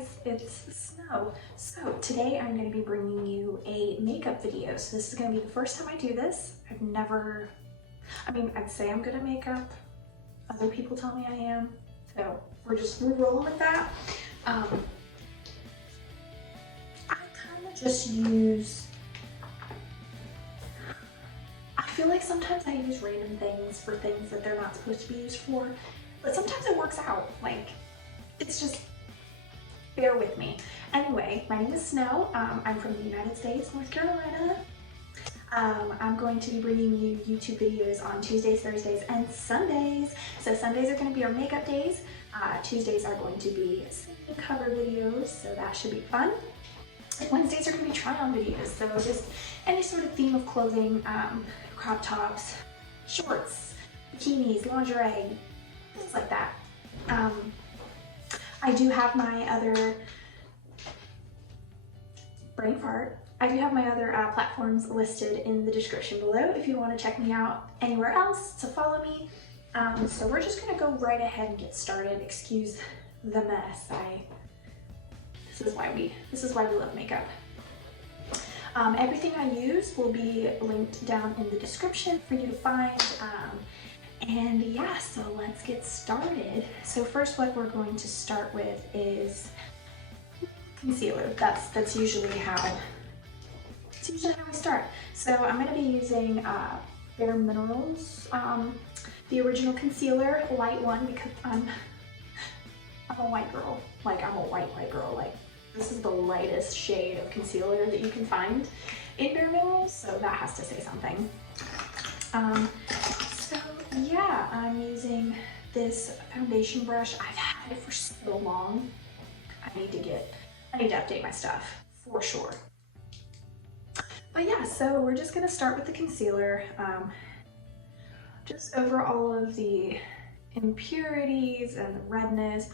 guys, it's Snow. So today I'm going to be bringing you a makeup video. So this is going to be the first time I do this. I'd say I'm good at makeup. Other people tell me I am. So we're rolling with that. I kind of just use, I feel like sometimes I use random things for things that they're not supposed to be used for, but sometimes it works out. Like, it's just, bear with me. Anyway, my name is Snow. I'm from the United States, North Carolina. I'm going to be bringing you YouTube videos on Tuesdays, Thursdays, and Sundays. So Sundays are going to be our makeup days. Tuesdays are going to be cover videos, so that should be fun. And Wednesdays are going to be try-on videos, so just any sort of theme of clothing, crop tops, shorts, bikinis, lingerie, things like that. I do have my other brain fart. I do have my other platforms listed in the description below if you want to check me out anywhere else to follow me. So we're just gonna go right ahead and get started. Excuse the mess. This is why we love makeup. Everything I use will be linked down in the description for you to find. And yeah, so let's get started. So first, what we're going to start with is concealer. That's usually how we start. So I'm going to be using bareMinerals, the original concealer, light one, because I'm a white girl. Like, I'm a white girl. Like, this is the lightest shade of concealer that you can find in bareMinerals, so that has to say something. So yeah, I'm using this foundation brush. I've had it for so long. I need to update my stuff for sure. But yeah, so we're just gonna start with the concealer. Just over all of the impurities and the redness,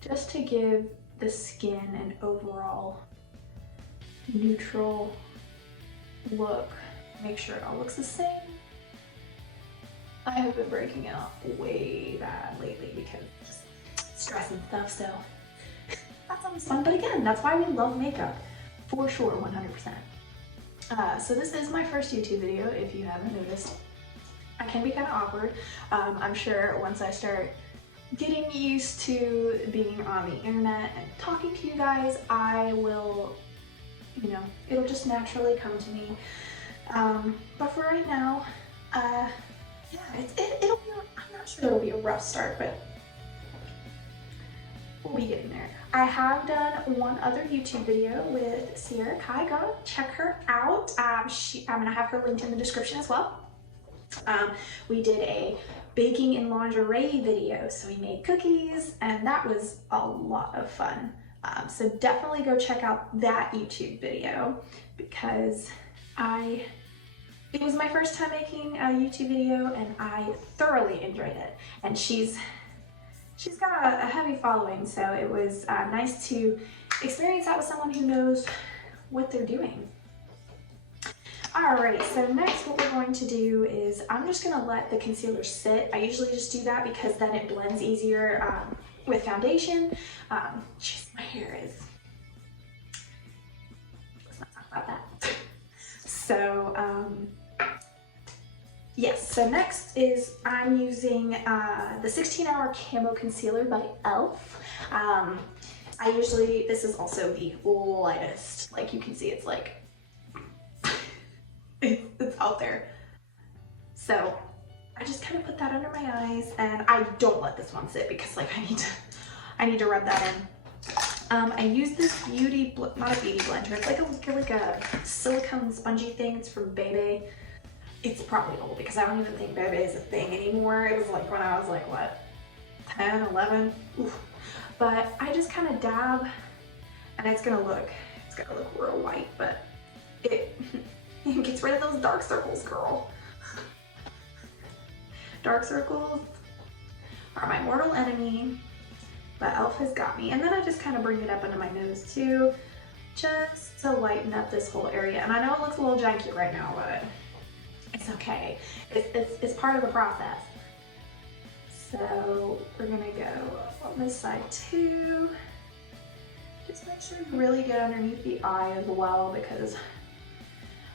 just to give the skin an overall neutral look. Make sure it all looks the same. I have been breaking it off way bad lately because just stress and stuff, so that's always fun. But again, that's why we love makeup, for sure, 100%. So this is my first YouTube video, if you haven't noticed. I can be kind of awkward. I'm sure once I start getting used to being on the internet and talking to you guys, I will, it'll just naturally come to me. But for right now, it'll be, I'm not sure it'll be a rough start, but we'll be getting there. I have done one other YouTube video with Sierra Kai. Go check her out. I'm gonna have her linked in the description as well. We did a baking in lingerie video, so we made cookies, and that was a lot of fun. So definitely go check out that YouTube video because it was my first time making a YouTube video, and I thoroughly enjoyed it. And she's got a heavy following, so it was nice to experience that with someone who knows what they're doing. Alright, so next what we're going to do is I'm just going to let the concealer sit. I usually just do that because then it blends easier with foundation. My hair is... Let's not talk about that. So, yes, so next is I'm using the 16-Hour Camo Concealer by e.l.f. This is also the lightest. Like, you can see it's like, it's out there. So I just kind of put that under my eyes, and I don't let this one sit because like I need to rub that in. I use this not a beauty blender. It's like a silicone spongy thing. It's from Bebe. It's probably old because I don't even think Bebe is a thing anymore. It was like when I was like, what, 10, 11? Oof. But I just kind of dab, and it's gonna look real white, but it gets rid of those dark circles, girl. Dark circles are my mortal enemy, but e.l.f. has got me. And then I just kind of bring it up under my nose too, just to lighten up this whole area. And I know it looks a little janky right now, but it's okay. It's part of the process. So we're gonna go on this side too. sure you really get underneath the eye as well, because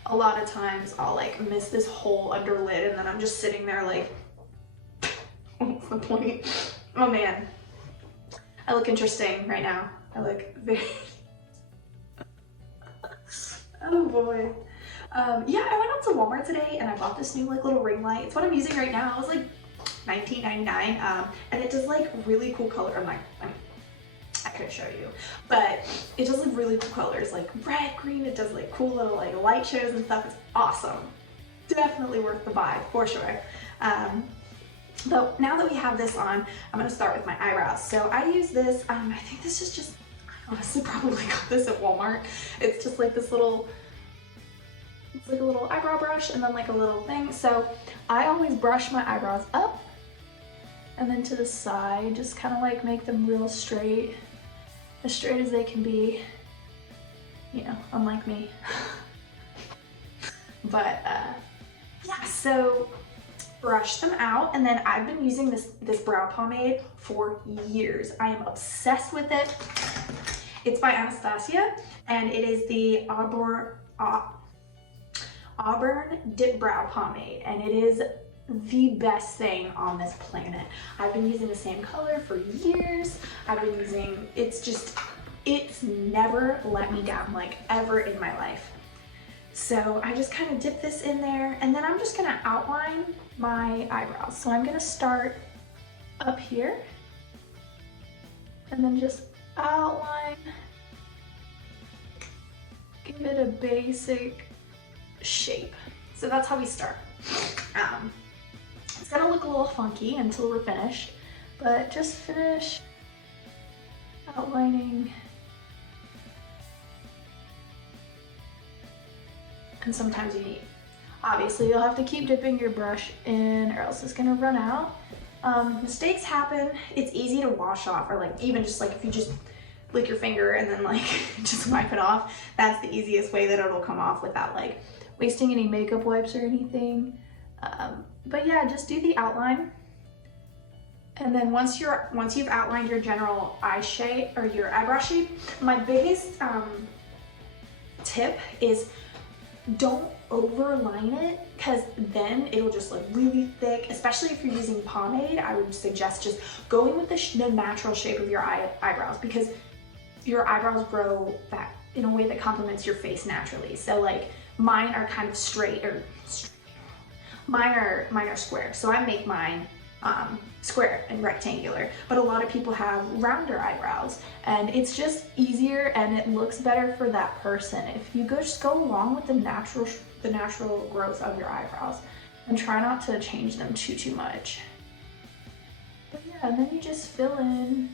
a lot of times I'll like miss this whole under lid and then I'm just sitting there like, what's the point? Oh man, I look interesting right now. I look very, oh boy. Yeah, I went out to Walmart today and I bought this new like little ring light. It's what I'm using right now. It was like $19.99, and it does like really cool color. I couldn't show you, but it does like really cool colors, like red, green. It does like cool little like light shows and stuff. It's awesome. Definitely worth the buy for sure. But now that we have this on, I'm gonna start with my eyebrows. So I use this. I think this is just, I honestly probably got this at Walmart. It's just like this little. It's like a little eyebrow brush and then like a little thing. So I always brush my eyebrows up and then to the side, just kind of like make them real straight, as straight as they can be, you know, unlike me. But yeah, so brush them out, and then I've been using this brow pomade for years. I am obsessed with it. It's by Anastasia, and it is the Auburn Dipbrow pomade, and it is the best thing on this planet. I've been using the same color for years. I've been using, it's never let me down, like ever in my life. So I just kind of dip this in there, and then I'm just gonna outline my eyebrows. So I'm gonna start up here and then just outline, give it a basic shape. So that's how we start. It's gonna look a little funky until we're finished, but just finish outlining. And sometimes you need, obviously you'll have to keep dipping your brush in or else it's gonna run out. Mistakes happen. It's easy to wash off, or like even just like if you just lick your finger and then like just wipe it off, that's the easiest way that it'll come off without like wasting any makeup wipes or anything. But yeah, just do the outline. And then once you've outlined your general eye shape or your eyebrow shape, my biggest tip is don't overline it, because then it'll just look really thick. Especially if you're using pomade, I would suggest just going with the natural shape of your eyebrows, because your eyebrows grow back in a way that complements your face naturally. So like mine are kind of straight, mine are square. So I make mine square and rectangular, but a lot of people have rounder eyebrows, and it's just easier and it looks better for that person. If you just go along with the natural growth of your eyebrows and try not to change them too much. But yeah, and then you just fill in,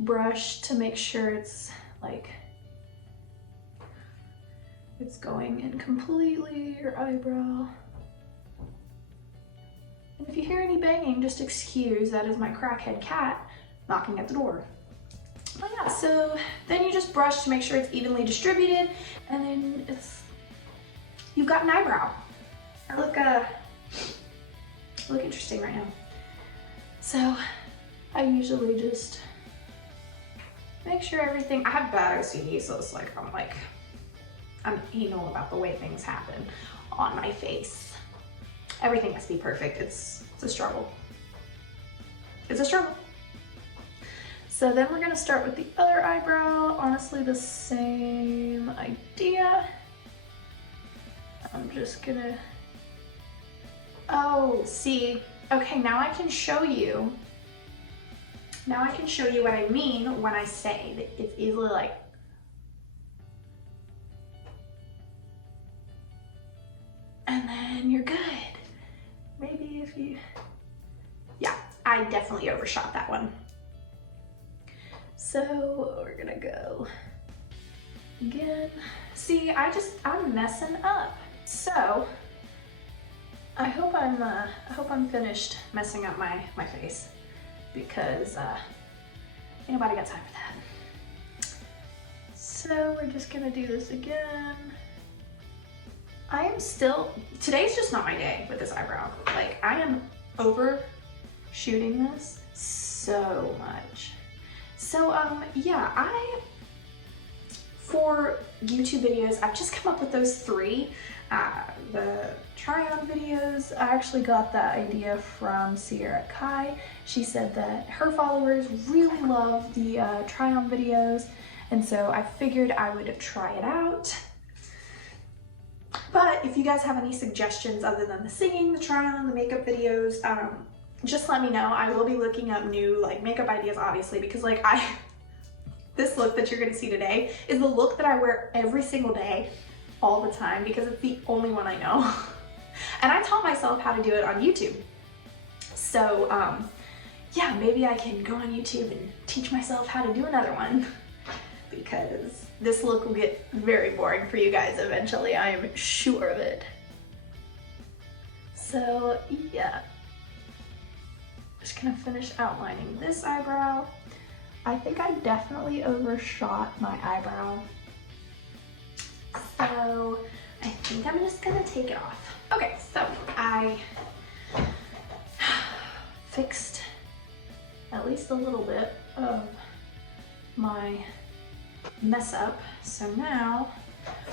brush to make sure it's like it's going in completely your eyebrow. And if you hear any banging, just excuse, that is my crackhead cat knocking at the door. But yeah, so then you just brush to make sure it's evenly distributed, and then you've got an eyebrow. I look interesting right now. So I usually just make sure everything, I have bad OCD, so it's like I'm anal about the way things happen on my face. Everything has to be perfect. It's a struggle. It's a struggle. So then we're gonna start with the other eyebrow. Honestly, the same idea. I'm just gonna, oh, see, okay, now I can show you what I mean when I say that it's easily like, and then you're good. Maybe if you, yeah, I definitely overshot that one. So we're gonna go again. See, I'm messing up. So I hope I'm finished messing up my face, because ain't nobody got time for that. So we're just gonna do this again. I am still, today's just not my day with this eyebrow. Like, I am overshooting this so much. So yeah, for YouTube videos, I've just come up with those three. The try-on videos, I actually got that idea from Sierra Kai. She said that her followers really love the try-on videos, and so I figured I would try it out. But if you guys have any suggestions other than the singing, the try-on, the makeup videos, just let me know. I will be looking up new like makeup ideas, obviously, because like this look that you're gonna see today is the look that I wear every single day, all the time, because it's the only one I know. And I taught myself how to do it on YouTube. So yeah, maybe I can go on YouTube and teach myself how to do another one, because this look will get very boring for you guys eventually. I am sure of it. So yeah, just gonna finish outlining this eyebrow. I think I definitely overshot my eyebrow, so I think I'm just gonna take it off. Okay, so I fixed at least a little bit of my mess up. So now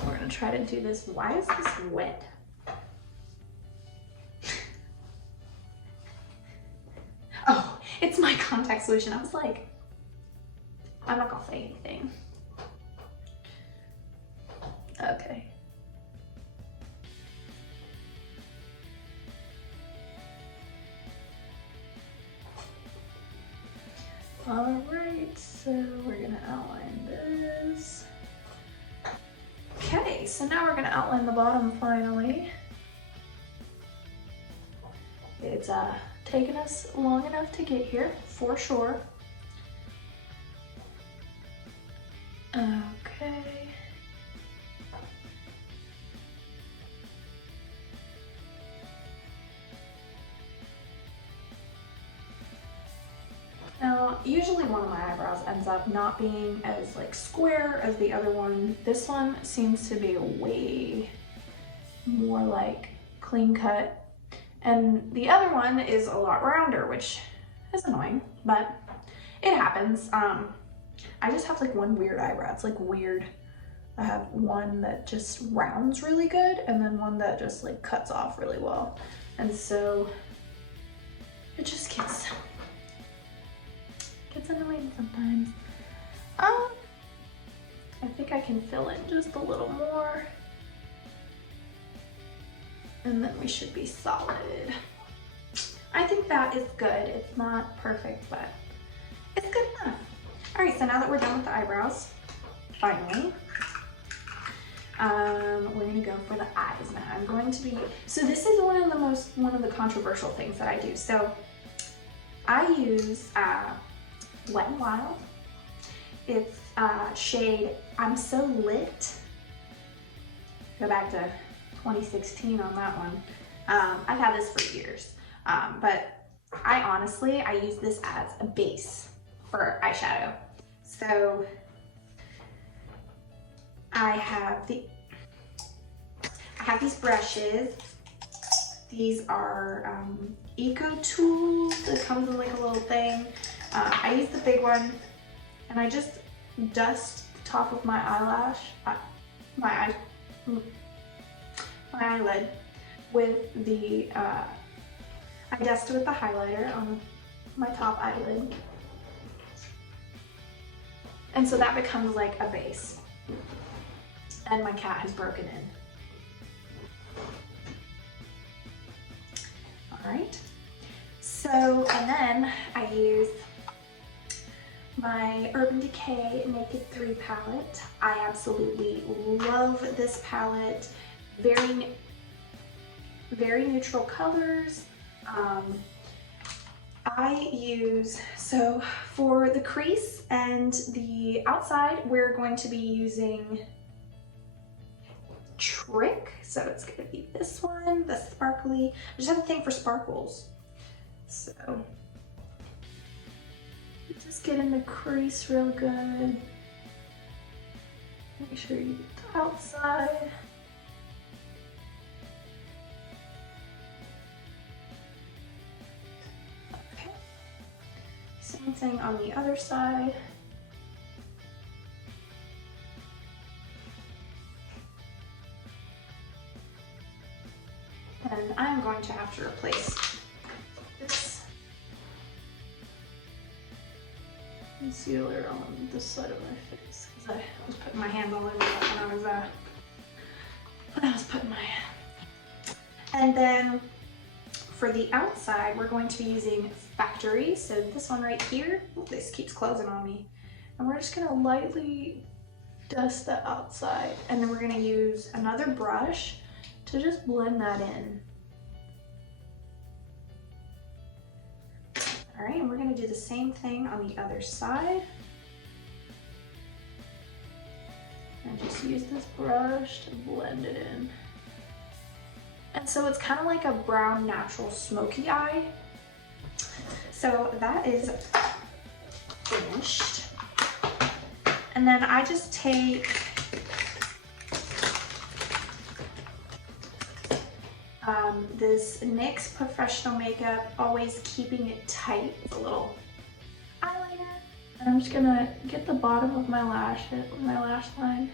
we're gonna try to do this. Why is this wet? Oh, it's my contact solution. I was like, I'm not gonna say anything. Okay. All right, so we're gonna outline this. Okay, so now we're gonna outline the bottom finally. It's taken us long enough to get here, for sure. Okay. Now, usually one of my eyebrows ends up not being as like square as the other one. This one seems to be way more like clean cut. And the other one is a lot rounder, which is annoying, but it happens. I just have like one weird eyebrow. It's like weird. I have one that just rounds really good and then one that just like cuts off really well. And so it just gets annoying sometimes. I think I can fill in just a little more. And then we should be solid. I think that is good. It's not perfect, but it's good enough. All right, so now that we're done with the eyebrows, finally, we're gonna go for the eyes now. I'm going to be, so this is one of the controversial things that I do. So I use Wet n Wild. It's shade I'm So Lit. Go back to 2016 on that one. I've had this for years, but I use this as a base for eyeshadow. So I have these brushes. These are Eco Tools. It comes in like a little thing. I use the big one, and I just dust the top of my eyelash, my eyelid with the, I dust it with the highlighter on my top eyelid. And so that becomes like a base. And my cat has broken in. All right. So, and then I use my Urban Decay Naked 3 palette. I absolutely love this palette. Very neutral colors. I use, so for the crease and the outside, we're going to be using Trick. So it's gonna be this one, the sparkly. I just have a thing for sparkles. So just get in the crease real good. Make sure you get the outside. Okay. Same thing on the other side. And I'm going to have to replace this concealer on this side of my face because I was putting my hands all over that when I was putting my. And then for the outside, we're going to be using Factory. So this one right here, this keeps closing on me. And we're just gonna lightly dust the outside. And then we're gonna use another brush to just blend that in. All right, and we're gonna do the same thing on the other side. And just use this brush to blend it in. And so it's kind of like a brown natural smoky eye. So that is finished. And then I just take this NYX Professional Makeup, always keeping it tight, with a little eyeliner. And I'm just gonna get the bottom of my lash line.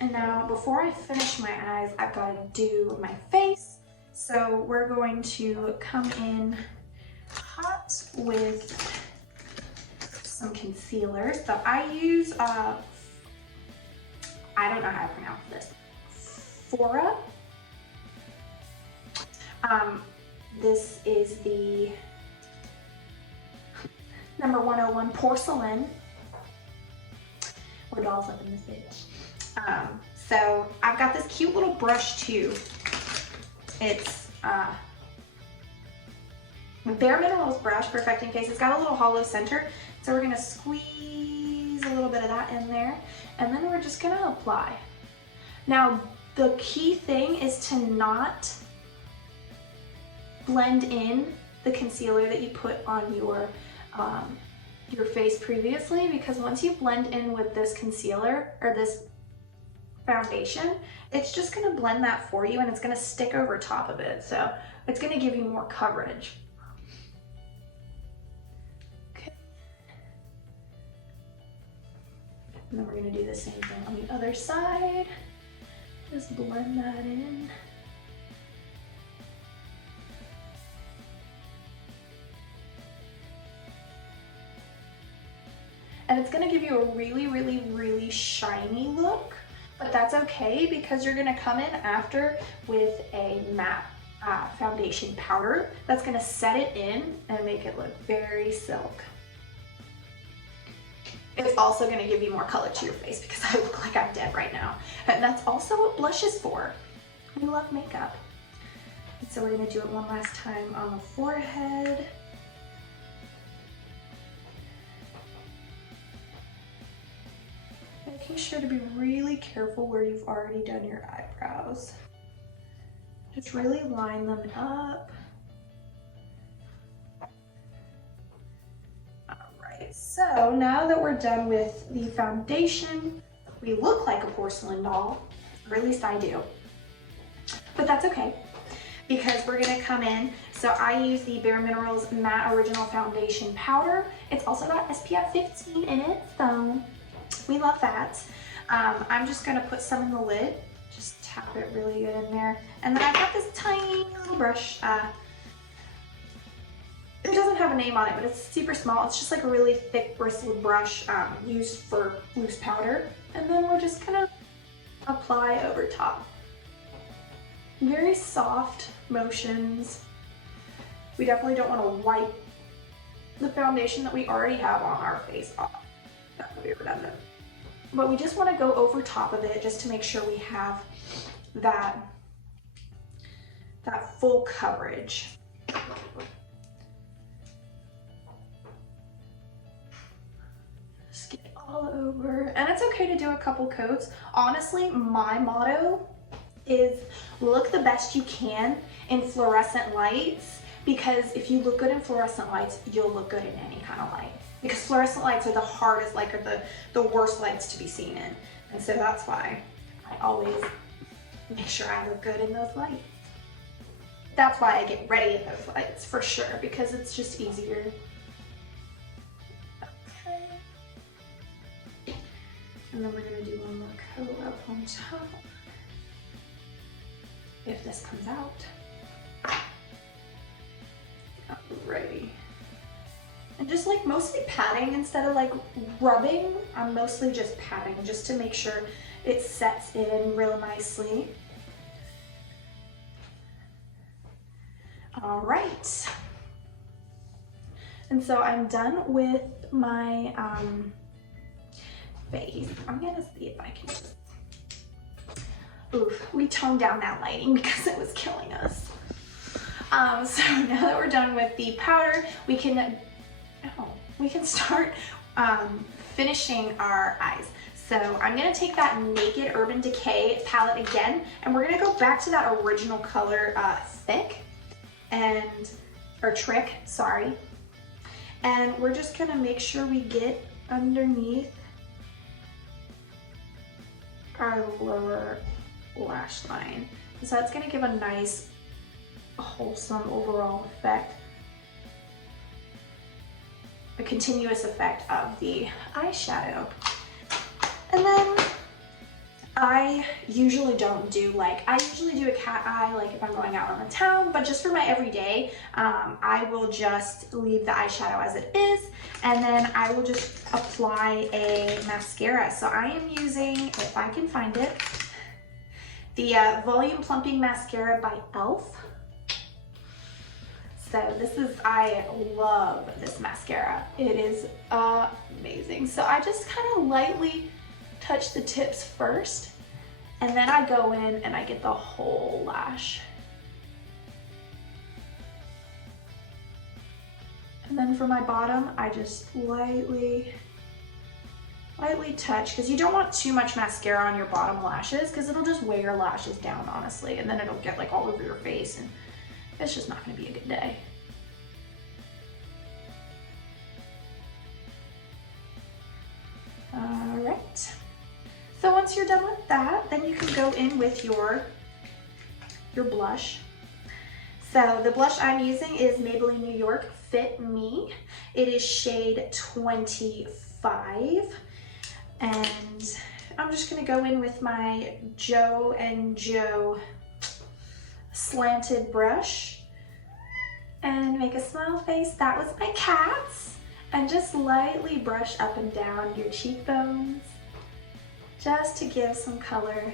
And now, before I finish my eyes, I've got to do my face. So we're going to come in hot with some concealer. So I use, I don't know how to pronounce this, Phoera. This is the number 101 Porcelain. We're dolls up in this bitch. So I've got this cute little brush too. It's bareMinerals brush, Perfecting Face. It's got a little hollow center. So we're gonna squeeze a little bit of that in there, and then we're just gonna apply. Now, the key thing is to not blend in the concealer that you put on your face previously, because once you blend in with this concealer or this foundation, it's just gonna blend that for you and it's gonna stick over top of it. So it's gonna give you more coverage. Okay. And then we're gonna do the same thing on the other side. Just blend that in. And it's gonna give you a really, really, really shiny look, but that's okay because you're gonna come in after with a matte foundation powder that's gonna set it in and make it look very silk. It's also gonna give you more color to your face because I look like I'm dead right now. And that's also what blush is for. We love makeup. And so we're gonna do it one last time on the forehead. Making sure to be really careful where you've already done your eyebrows. Just really line them up. Alright, so now that we're done with the foundation, we look like a porcelain doll, or at least I do. But that's okay, because we're gonna come in. So I use the bareMinerals Matte Original Foundation Powder. It's also got SPF 15 in it, so we love that. I'm just gonna put some in the lid, just tap it really good in there. And then I've got this tiny little brush. It doesn't have a name on it, but it's super small. It's just like a really thick bristled brush used for loose powder. And then we're just gonna apply over top. Very soft motions. We definitely don't wanna wipe the foundation that we already have on our face off. That would be redundant. But we just want to go over top of it just to make sure we have that full coverage. Just get it all over. And it's okay to do a couple coats. Honestly, my motto is look the best you can in fluorescent lights, because if you look good in fluorescent lights, you'll look good in any kind of light. Because fluorescent lights are the hardest, like, are the worst lights to be seen in. And so that's why I always make sure I look good in those lights. That's why I get ready in those lights, for sure, because it's just easier. Okay. And then we're gonna do one more coat up on top. If this comes out. Alrighty. And just like mostly patting instead of like rubbing, I'm mostly just patting just to make sure it sets in real nicely. All right. And so I'm done with my face. I'm gonna see if I can just, oof, we toned down that lighting because it was killing us. So now that we're done with the powder, we can start finishing our eyes. So I'm gonna take that Naked Urban Decay palette again, and we're gonna go back to that original color, Thick, or Trick, sorry. And we're just gonna make sure we get underneath our lower lash line. So that's gonna give a nice, wholesome overall effect. A continuous effect of the eyeshadow. And then I usually don't do I usually do a cat eye like if I'm going out on the town, but just for my everyday, I will just leave the eyeshadow as it is, and then I will just apply a mascara. So I am using, if I can find it, the Volume Plumping Mascara by e.l.f. So this is, I love this mascara. It is amazing. So I just kind of lightly touch the tips first, and then I go in and I get the whole lash. And then for my bottom, I just lightly touch, because you don't want too much mascara on your bottom lashes, because it'll just weigh your lashes down, honestly, and then it'll get like all over your face, and it's just not gonna be a good day. All right. So once you're done with that, then you can go in with your blush. So the blush I'm using is Maybelline New York Fit Me. It is shade 25. And I'm just gonna go in with my Joe & Joe slanted brush and make a smile face. That was my cat's. And just lightly brush up and down your cheekbones just to give some color.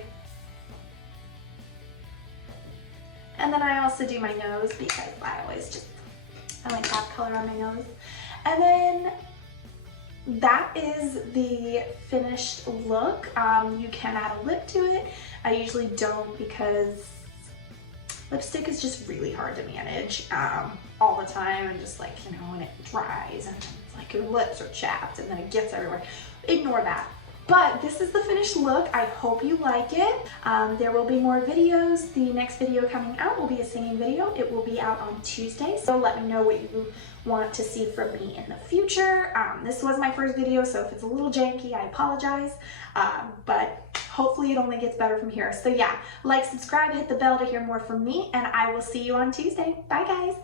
And then I also do my nose because I like to have color on my nose. And then that is the finished look. You can add a lip to it. I usually don't because lipstick is just really hard to manage all the time, and just like, you know, when it dries and like your lips are chapped and then it gets everywhere. Ignore that. But this is the finished look. I hope you like it. There will be more videos. The next video coming out will be a singing video. It will be out on Tuesday. So let me know what you want to see from me in the future. This was my first video, so if it's a little janky, I apologize. But hopefully it only gets better from here. So yeah, like, subscribe, hit the bell to hear more from me, and I will see you on Tuesday. Bye guys.